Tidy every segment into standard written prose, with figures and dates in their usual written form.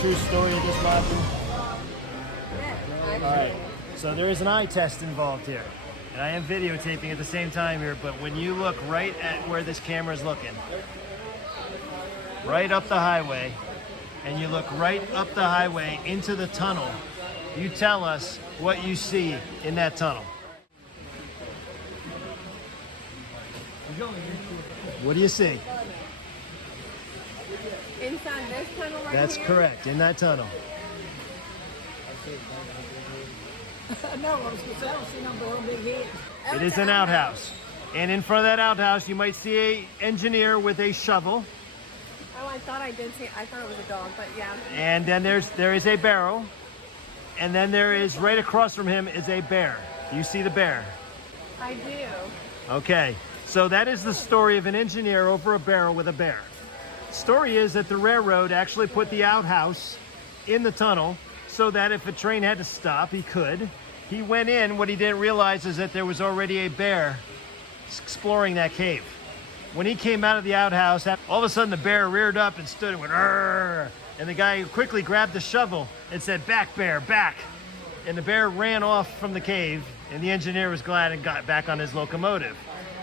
true story of this module? Alright, so there is an eye test involved here. And I am videotaping at the same time here, but when you look right at where this camera is looking, right up the highway, and you look right up the highway into the tunnel, you tell us what you see in that tunnel. What do you see? Inside this tunnel right That's here? correct, in that tunnel. No, I was going to say, I don't see no big head. It is an outhouse. And in front of that outhouse, you might see an engineer with a shovel. Oh, I thought I did see, I thought it was a dog, but yeah. And then there is a barrel. And then there is, right across from him, is a bear. You see the bear? I do. Okay, so that is the story of an engineer over a barrel with a bear. The story is that the railroad actually put the outhouse in the tunnel so that if a train had to stop, he could. He went in. What he didn't realize is that there was already a bear exploring that cave. When he came out of the outhouse, all of a sudden the bear reared up and stood and went, "Arr!" And the guy quickly grabbed the shovel and said, "Back, bear, back." And the bear ran off from the cave, and the engineer was glad and got back on his locomotive.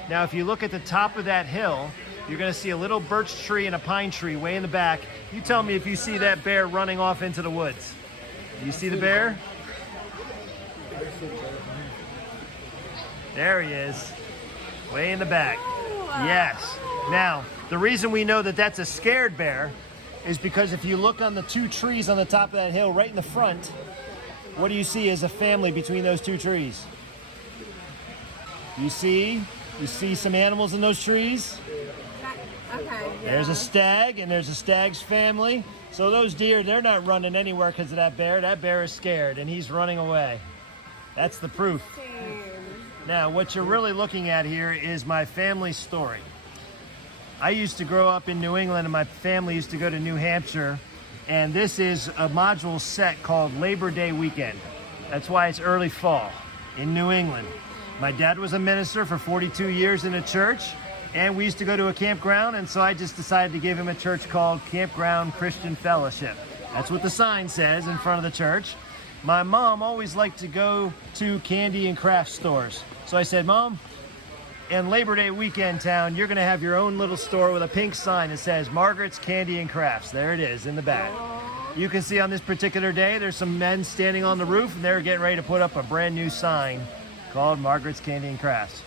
Now, if you look at the top of that hill, you're gonna see a little birch tree and a pine tree way in the back. You tell me if you see that bear running off into the woods. Do you see the bear? There he is, way in the back. Yes. Now, the reason we know that that's a scared bear is because if you look on the two trees on the top of that hill, right in the front, what do you see as a family between those two trees? You see some animals in those trees? Okay, yeah. There's a stag, and there's a stag's family. So those deer, they're not running anywhere because of that bear. That bear is scared, and he's running away. That's the proof. Now, what you're really looking at here is my family story. I used to grow up in New England, and my family used to go to New Hampshire, and this is a module set called Labor Day Weekend. That's why it's early fall in New England. My dad was a minister for 42 years in a church, and we used to go to a campground, and so I just decided to give him a church called Campground Christian Fellowship. That's what the sign says in front of the church. My mom always liked to go to candy and craft stores. So I said, "Mom, in Labor Day weekend town, you're gonna have your own little store with a pink sign that says Margaret's Candy and Crafts." There it is in the back. You can see on this particular day, there's some men standing on the roof, and they're getting ready to put up a brand new sign called Margaret's Candy and Crafts.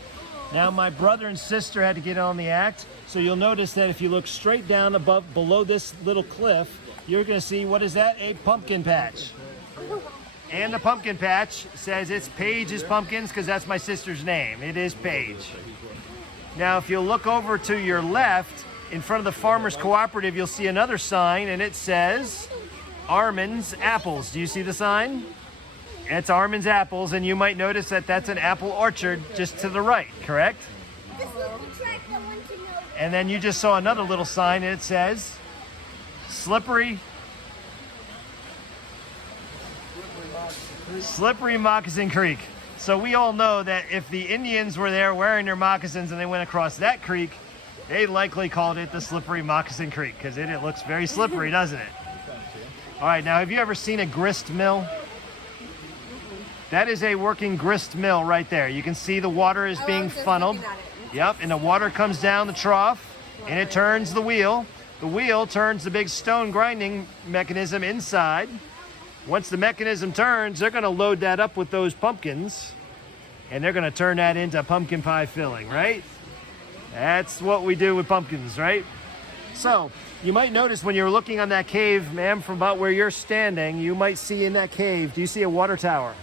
Now, my brother and sister had to get on the act, so you'll notice that if you look straight down below this little cliff, you're gonna see, what is that? A pumpkin patch. And the pumpkin patch says it's Paige's Pumpkins because that's my sister's name. It is Paige. Now, if you look over to your left, in front of the Farmers Cooperative, you'll see another sign, and it says Armin's Apples. Do you see the sign? It's Armin's Apples, and you might notice that that's an apple orchard just to the right, correct? And then you just saw another little sign, and it says Slippery Moccasin Creek. So we all know that if the Indians were there wearing their moccasins and they went across that creek, they likely called it the Slippery Moccasin Creek because it looks very slippery, doesn't it? All right, now have you ever seen a grist mill? That is a working grist mill right there. You can see the water is being funneled. Yep, and the water comes down the trough and it turns the wheel. The wheel turns the big stone grinding mechanism inside. Once the mechanism turns, they're going to load that up with those pumpkins, and they're going to turn that into pumpkin pie filling, right? That's what we do with pumpkins, right? So you might notice when you're looking on that cave, ma'am, from about where you're standing, you might see in that cave, do you see a water tower?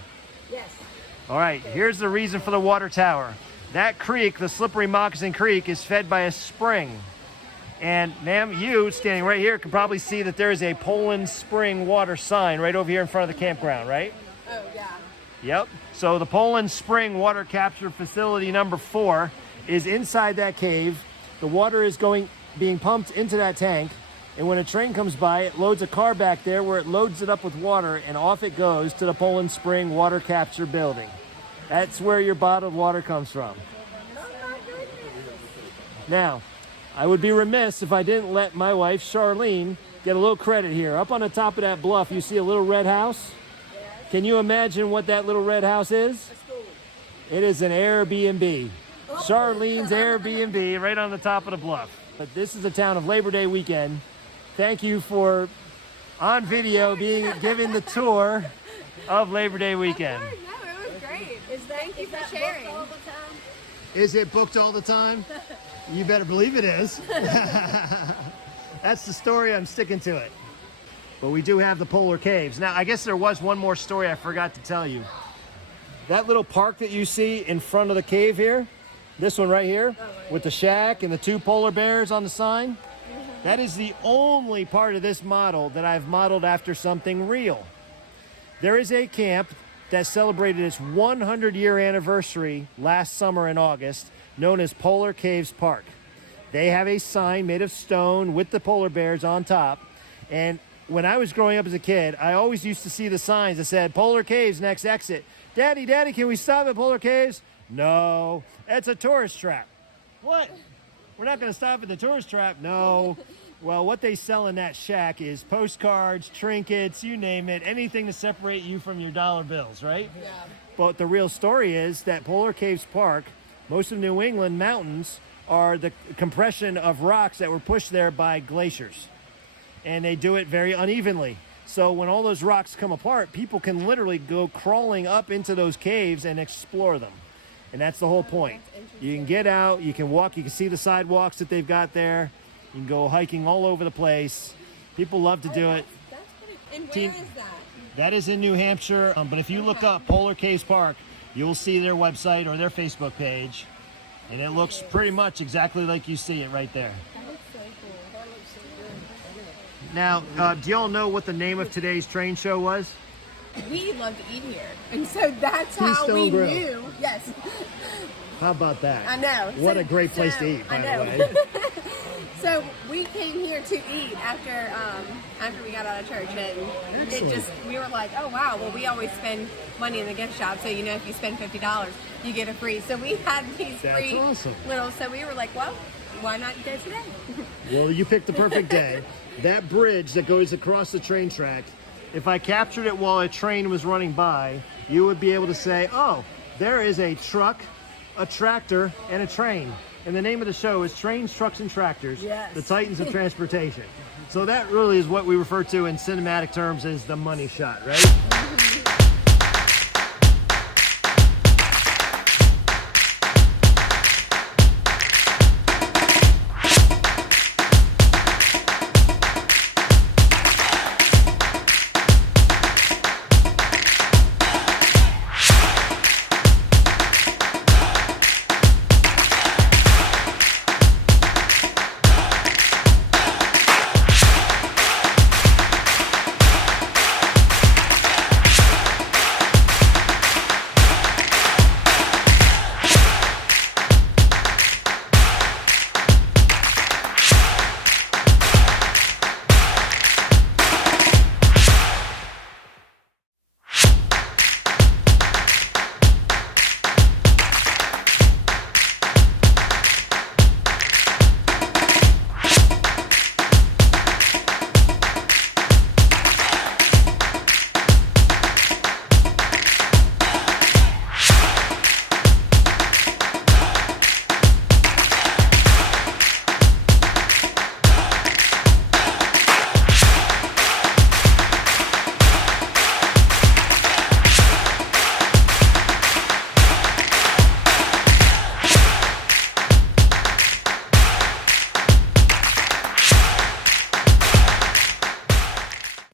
Yes. All right, here's the reason for the water tower. That creek, the Slippery Moccasin Creek, is fed by a spring. And ma'am, you standing right here can probably see that there is a Poland Spring water sign right over here in front of the campground, right? Oh, yeah. Yep. So the Poland Spring water capture facility number 4 is inside that cave. The water is being pumped into that tank. And when a train comes by, it loads a car back there where it loads it up with water, and off it goes to the Poland Spring water capture building. That's where your bottled water comes from. Now, I would be remiss if I didn't let my wife, Charlene, get a little credit here. Up on the top of that bluff, you see a little red house? Can you imagine what that little red house is? It is an Airbnb. Charlene's Airbnb right on the top of the bluff. But this is the town of Labor Day weekend. Thank you for, on video, given the tour of Labor Day weekend. No, it was great. Thank you for sharing. Is it booked all the time? You better believe it is. That's the story, I'm sticking to it. But we do have the polar caves. Now, I guess there was one more story I forgot to tell you. That little park that you see in front of the cave here, this one right here, with the shack and the 2 polar bears on the sign, that is the only part of this model that I've modeled after something real. There is a camp that celebrated its 100-year anniversary last summer in August, known as Polar Caves Park. They have a sign made of stone with the polar bears on top. And when I was growing up as a kid, I always used to see the signs that said, Polar Caves, next exit. Daddy, Daddy, can we stop at Polar Caves? No, it's a tourist trap. What? We're not going to stop at the tourist trap? No. Well, what they sell in that shack is postcards, trinkets, you name it, anything to separate you from your dollar bills, right? Yeah. But the real story is that Polar Caves Park, most of New England mountains, are the compression of rocks that were pushed there by glaciers. And they do it very unevenly. So when all those rocks come apart, people can literally go crawling up into those caves and explore them. And that's the whole point. You can get out, you can walk, you can see the sidewalks that they've got there. You can go hiking all over the place. People love to do it. That's pretty. And where is that? That is in New Hampshire. But if you look up Polar Caves Park, you'll see their website or their Facebook page. And it looks pretty much exactly like you see it right there. That looks so cool. That looks so good. Now, do y'all know what the name of today's train show was? We love to eat here. And so that's how Keystone we Grill. knew. Yes. How about that? I know. What a great place to eat, by the way. So we came here to eat after we got out of church, and we were like, oh wow, well we always spend money in the gift shop, so if you spend $50, you get a free. So we had these free awesome. little. So we were like, well, why not go today? Well, you picked the perfect day. That bridge that goes across the train track, if I captured it while a train was running by, you would be able to say, oh, there is a truck, a tractor, and a train. And the name of the show is Trains, Trucks, and Tractors, yes. The Titans of Transportation. So that really is what we refer to in cinematic terms as the money shot, right?